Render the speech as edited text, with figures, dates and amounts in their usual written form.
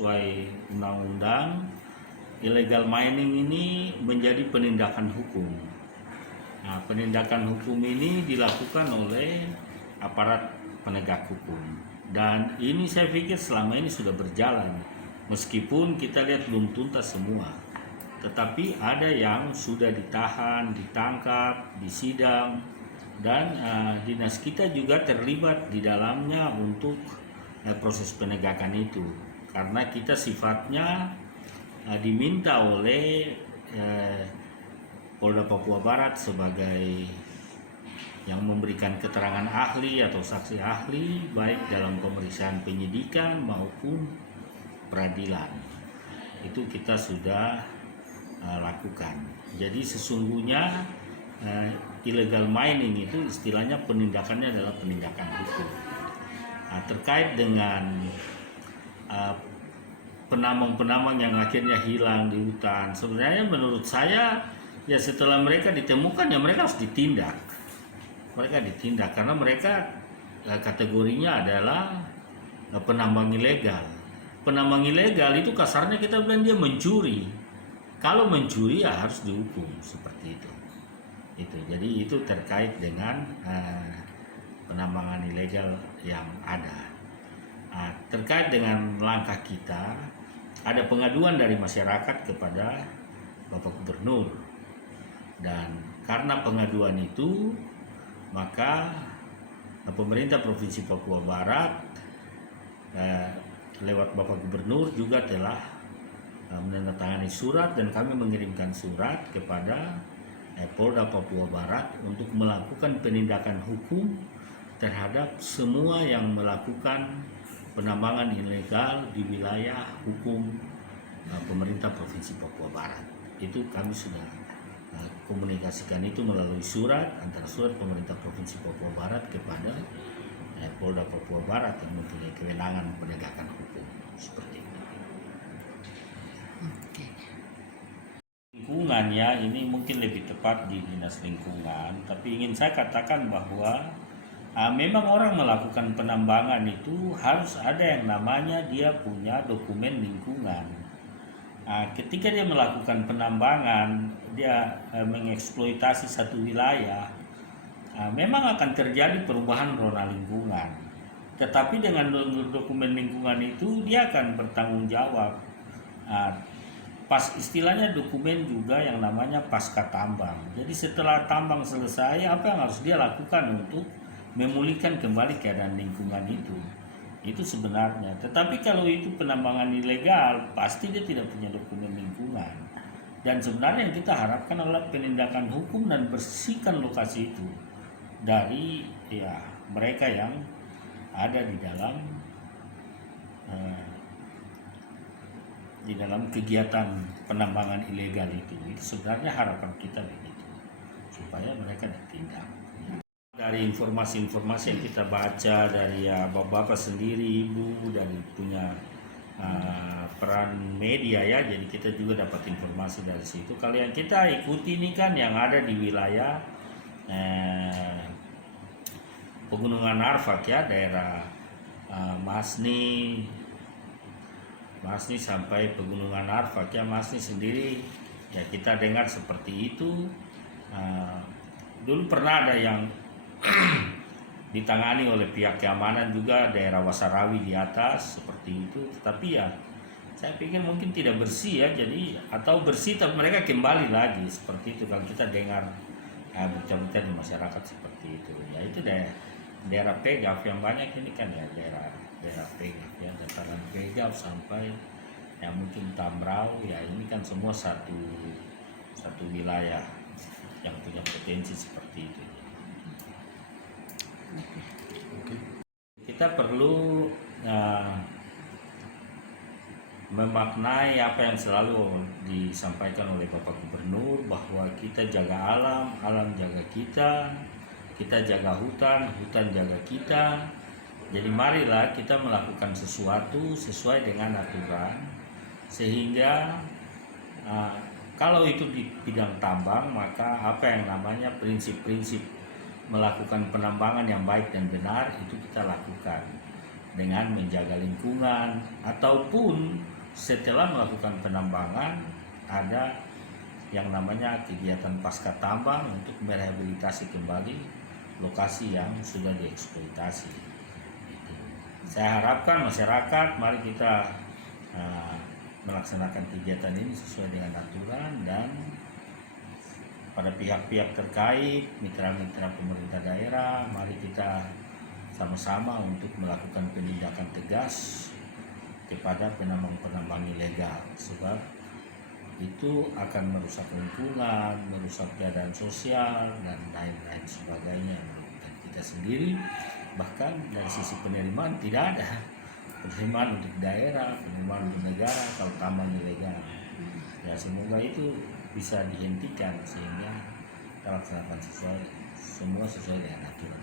sesuai undang-undang, illegal mining ini menjadi penindakan hukum. Nah, penindakan hukum ini dilakukan oleh aparat penegak hukum. Dan ini saya pikir selama ini sudah berjalan. Meskipun kita lihat belum tuntas semua. Tetapi ada yang sudah ditahan, ditangkap, disidang. Dan dinas kita juga terlibat di dalamnya untuk proses penegakan itu. Karena kita sifatnya diminta oleh Polda Papua Barat sebagai yang memberikan keterangan ahli atau saksi ahli baik dalam pemeriksaan penyidikan maupun peradilan. Itu kita sudah lakukan. Jadi sesungguhnya illegal mining itu istilahnya penindakannya adalah penindakan hukum. Nah, terkait dengan penambang-penambang yang akhirnya hilang di hutan, sebenarnya menurut saya ya setelah mereka ditemukan ya mereka harus ditindak. Mereka ditindak karena mereka kategorinya adalah penambang ilegal. Penambang ilegal itu kasarnya kita bilang dia mencuri. Kalau mencuri ya harus dihukum seperti itu. Jadi itu terkait dengan penambangan ilegal yang ada. Terkait dengan langkah kita, ada pengaduan dari masyarakat kepada Bapak Gubernur, dan karena pengaduan itu maka pemerintah Provinsi Papua Barat lewat Bapak Gubernur juga telah menandatangani surat, dan kami mengirimkan surat kepada Polda Papua Barat untuk melakukan penindakan hukum terhadap semua yang melakukan penambangan ilegal di wilayah hukum pemerintah Provinsi Papua Barat. Itu kami sudah komunikasikan itu melalui surat, antara surat pemerintah Provinsi Papua Barat kepada Polda Papua Barat yang mempunyai kewenangan penegakan hukum seperti itu. Lingkungan ya, ini mungkin lebih tepat di dinas lingkungan, tapi ingin saya katakan bahwa memang orang melakukan penambangan itu harus ada yang namanya dia punya dokumen lingkungan. Ketika dia melakukan penambangan, dia mengeksploitasi satu wilayah, memang akan terjadi perubahan rona lingkungan. Tetapi dengan dokumen lingkungan itu dia akan bertanggung jawab. Pas istilahnya dokumen juga yang namanya pasca tambang. Jadi setelah tambang selesai, apa yang harus dia lakukan untuk memulihkan kembali keadaan lingkungan itu? Itu sebenarnya. Tetapi kalau itu penambangan ilegal, pasti dia tidak punya dokumen lingkungan. Dan sebenarnya yang kita harapkan adalah penindakan hukum dan bersihkan lokasi itu dari mereka yang ada di dalam kegiatan penambangan ilegal itu. Itu sebenarnya harapan kita begitu, supaya mereka ditindak. Dari informasi-informasi yang kita baca dari bapak-bapak sendiri, ibu, dan punya peran media ya, jadi kita juga dapat informasi dari situ. Kalau yang kita ikuti ini kan yang ada di wilayah Pegunungan Arfak ya, daerah Masni sampai Pegunungan Arfak ya. Masni sendiri ya kita dengar seperti itu. Dulu pernah ada yang ditangani oleh pihak keamanan juga daerah Wasarawi di atas seperti itu, tetapi ya saya pikir mungkin tidak bersih ya, jadi atau bersih tapi mereka kembali lagi seperti itu. Kalau kita dengar berita-berita di masyarakat seperti itu ya, itu daerah Pegaf yang banyak ini kan ya, daerah Pegaf ya, dataran Pegaf sampai ya mungkin Tamrau ya, ini kan semua satu wilayah yang punya potensi seperti itu. Kita perlu memaknai apa yang selalu disampaikan oleh Bapak Gubernur, bahwa kita jaga alam, alam jaga kita jaga hutan, hutan jaga kita. Jadi marilah kita melakukan sesuatu sesuai dengan aturan, sehingga kalau itu di bidang tambang, maka apa yang namanya prinsip-prinsip melakukan penambangan yang baik dan benar itu kita lakukan. dengan menjaga lingkungan, ataupun setelah melakukan penambangan ada yang namanya kegiatan pasca tambang untuk merehabilitasi kembali lokasi yang sudah dieksploitasi. Gitu. Saya harapkan masyarakat, mari kita melaksanakan kegiatan ini sesuai dengan aturan, dan pada pihak-pihak terkait, mitra-mitra pemerintah daerah, mari kita sama-sama untuk melakukan penindakan tegas kepada penambang-penambang ilegal, sebab itu akan merusak lingkungan, merusak keadaan sosial, dan lain-lain sebagainya merugikan kita sendiri. Bahkan dari sisi penerimaan tidak ada penerimaan untuk daerah, penerimaan untuk negara kalau tambang ilegal. Ya, semoga itu bisa dihentikan sehingga kita laksanakan semua sesuai dengan aturan.